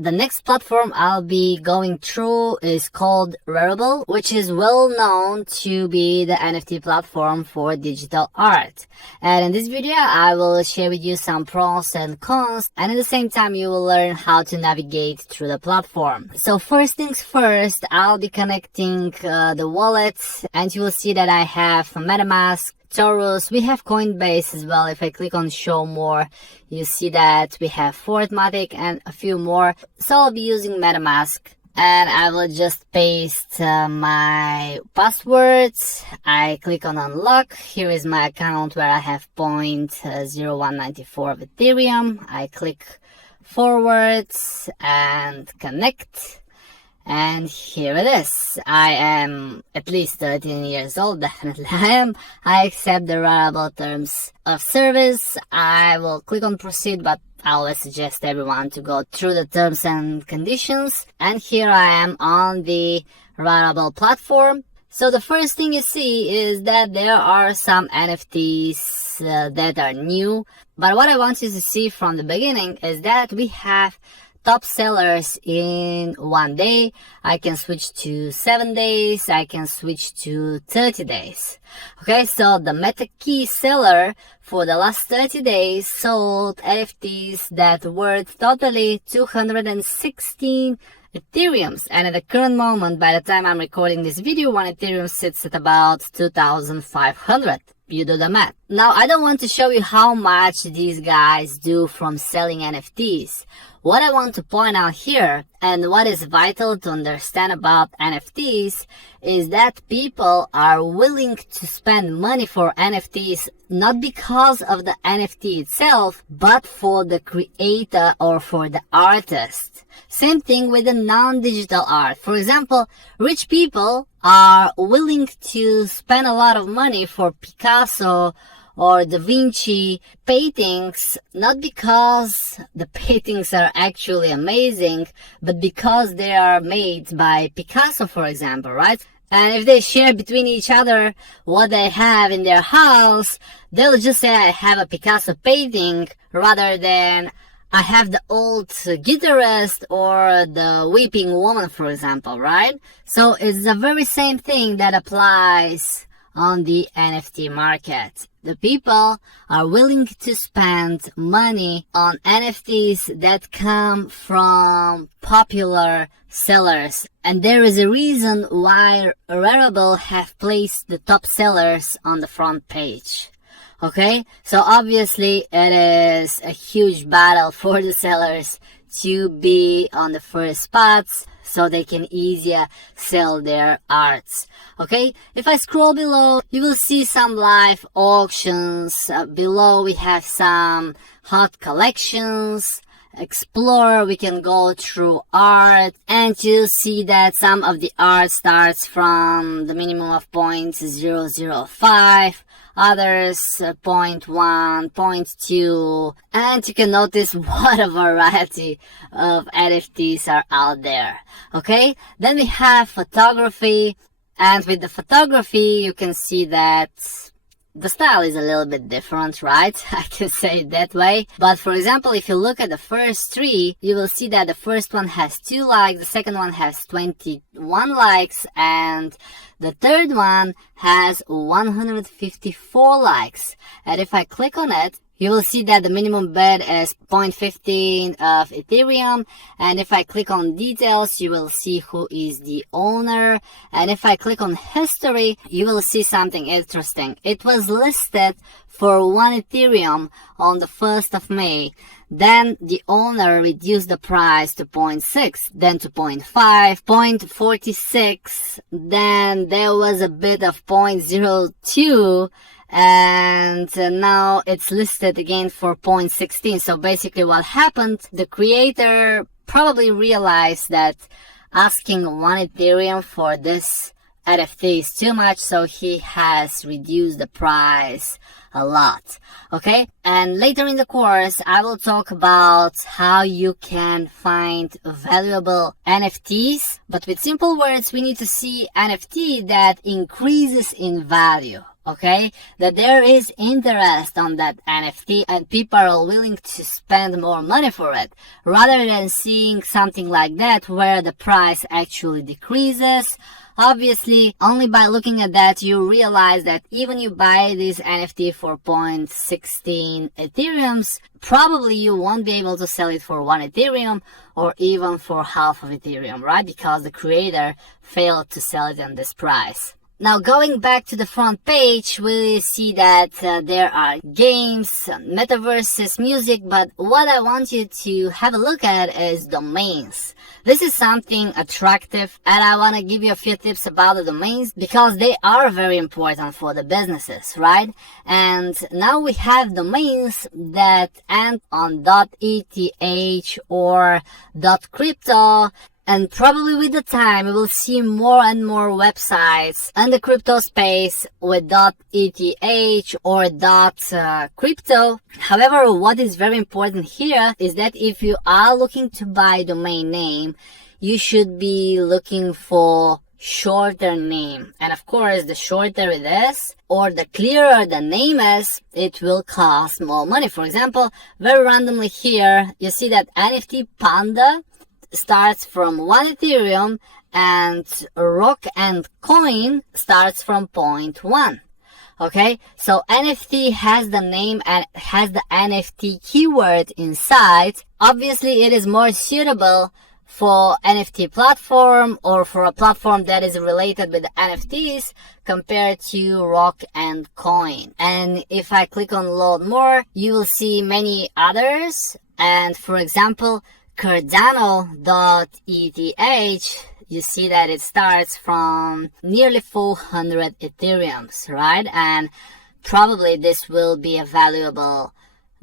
The next platform I'll be going through is called Rarible, which is well known to be the NFT platform for digital art. And in this video, I will share with you some pros and cons, and at the same time, you will learn how to navigate through the platform. So first things first, I'll be connecting the wallet, and you will see that I have MetaMask, Taurus, we have Coinbase as well. If I click on show more, you see that we have Fortmatic and a few more. So I'll be using MetaMask, and I will just paste my passwords. I click on unlock. Here is my account where I have 0.0194 of Ethereum. I click forwards and connect. And here it is. I am at least 13 years old, definitely I am. I accept the Rarible terms of service. I will click on proceed, but I always suggest everyone to go through the terms and conditions. And here I am on the Rarible platform. So the first thing you see is that there are some NFTs that are new. But what I want you to see from the beginning is that we have top sellers in 1 day. I can switch to 7 days. I can switch to 30 days. Okay, so the meta key seller for the last 30 days sold NFTs that worth totally 216 Ethereums. And at the current moment, by the time I'm recording this video, one Ethereum sits at about 2,500. You do the math. Now, I don't want to show you how much these guys do from selling NFTs. What I want to point out here, and what is vital to understand about NFTs, is that people are willing to spend money for NFTs not because of the NFT itself, but for the creator or for the artist. Same thing with the non-digital art. For example, rich people are willing to spend a lot of money for Picasso or Da Vinci paintings, not because the paintings are actually amazing, but because they are made by Picasso, for example, right? And if they share between each other what they have in their house, they'll just say, I have a Picasso painting, rather than I have the old guitarist or the weeping woman, for example, right? So it's the very same thing that applies on the NFT market. The people are willing to spend money on NFTs that come from popular sellers. And there is a reason why Rarible have placed the top sellers on the front page. Okay, so obviously it is a huge battle for the sellers to be on the first spots so they can easier sell their arts. Okay, if I scroll below, you will see some live auctions. Below we have some hot collections. Explore, we can go through art, and you see that some of the art starts from the minimum of 0.005, others 0.1, 0.2, and you can notice what a variety of NFTs are out there. Okay, then we have photography, and with the photography you can see that the style is a little bit different, right? I can say it that way. But for example, if you look at the first three, you will see that the first one has 2 likes, the second one has 21 likes, and the third one has 154 likes. And if I click on it, you will see that the minimum bid is 0.15 of Ethereum. And if I click on details, you will see who is the owner. And if I click on history, you will see something interesting. It was listed for 1 Ethereum on the 1st of May. Then the owner reduced the price to 0.6, then to 0.5, 0.46. Then there was a bid of 0.02. And now it's listed again for 0.16. So basically what happened, the creator probably realized that asking 1 Ethereum for this NFT is too much, so he has reduced the price a lot. Okay, and later in the course I will talk about how you can find valuable NFTs, but with simple words we need to see NFT that increases in value. okay, that there is interest on that NFT and people are willing to spend more money for it, rather than seeing something like that where the price actually decreases. Obviously, only by looking at that, you realize that even you buy this NFT for 0.16 Ethereums, probably you won't be able to sell it for 1 Ethereum or even for half of Ethereum, right? Because the creator failed to sell it on this price. Now, going back to the front page, we see that there are games, metaverses, music, but what I want you to have a look at is domains. This is something attractive, and I want to give you a few tips about the domains because they are very important for the businesses, right? And now we have domains that end on .eth or .crypto. And probably with the time, we will see more and more websites in the crypto space with .eth or .crypto. However, what is very important here is that if you are looking to buy domain name, you should be looking for shorter name. And of course, the shorter it is, or the clearer the name is, it will cost more money. For example, very randomly here, you see that NFT Panda starts from 1 Ethereum and Rock and Coin starts from 0.1. Okay, so NFT has the name and has the NFT keyword inside. Obviously, it is more suitable for NFT platform or for a platform that is related with NFTs compared to Rock and Coin. And if I click on load more, you will see many others. And for example, Cardano.eth, you see that it starts from nearly 400 Ethereums, right? And probably this will be a valuable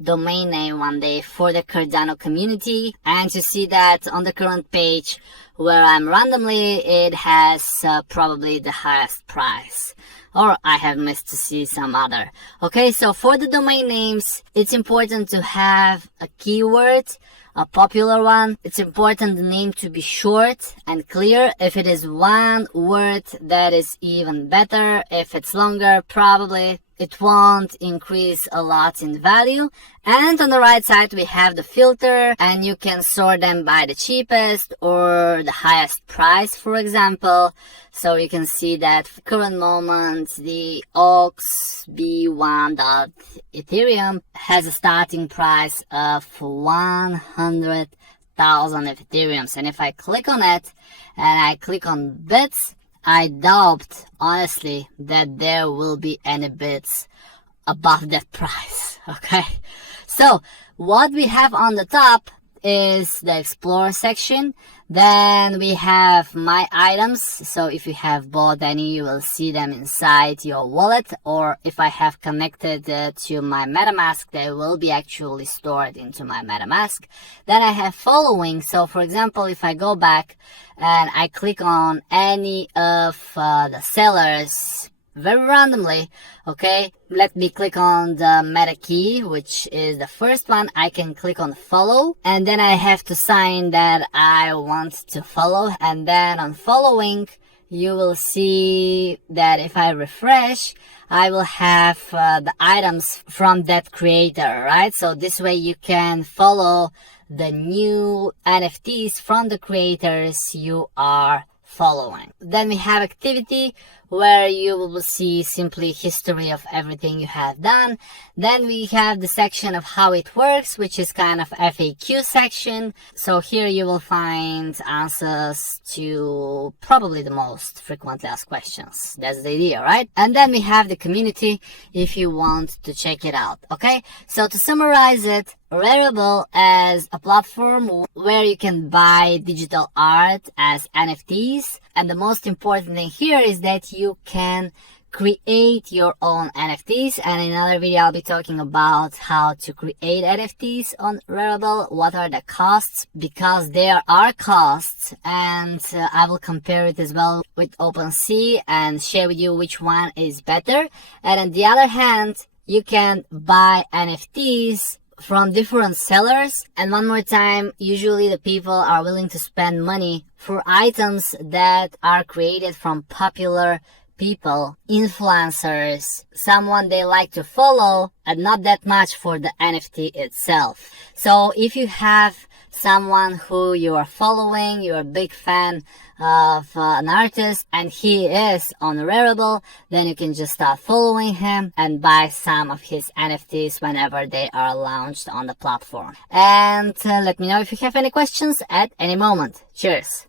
domain name one day for the Cardano community. And you see that on the current page where I'm randomly, it has probably the highest price. Or I have missed to see some other. Okay, so for the domain names, it's important to have a keyword, a popular one. It's important the name to be short and clear. If it is one word, that is even better. If it's longer, probably it won't increase a lot in value. And on the right side, we have the filter, and you can sort them by the cheapest or the highest price, for example. So you can see that current moment, the OX B1.Ethereum has a starting price of 100,000 Ethereums. And if I click on it and I click on bits, I doubt, honestly, that there will be any bids above that price, okay? So, what we have on the top is the Explore section. Then we have My Items. So if you have bought any, you will see them inside your wallet. Or if I have connected to my MetaMask, they will be actually stored into my MetaMask. Then I have Following. So for example, if I go back and I click on any of the sellers very randomly, okay, let me click on the meta key, which is the first one. I can click on follow, and then I have to sign that I want to follow. And then on following, you will see that if I refresh, I will have the items from that creator, right? So this way you can follow the new NFTs from the creators you are following. Then we have activity, where you will see simply history of everything you have done. Then we have the section of how it works, which is kind of FAQ section. So here you will find answers to probably the most frequently asked questions. That's the idea, right? And then we have the community if you want to check it out, okay? So to summarize it, Rarible as a platform where you can buy digital art as NFTs. And the most important thing here is that you can create your own NFTs. And in another video, I'll be talking about how to create NFTs on Rarible. What are the costs? Because there are costs, and I will compare it as well with OpenSea and share with you which one is better. And on the other hand, you can buy NFTs from different sellers. And one more time, usually the people are willing to spend money for items that are created from popular people, influencers, someone they like to follow, and not that much for the NFT itself. So if you have someone who you are following, you're a big fan of an artist, and he is on Rarible, then you can just start following him and buy some of his NFTs whenever they are launched on the platform. And let me know if you have any questions at any moment. Cheers!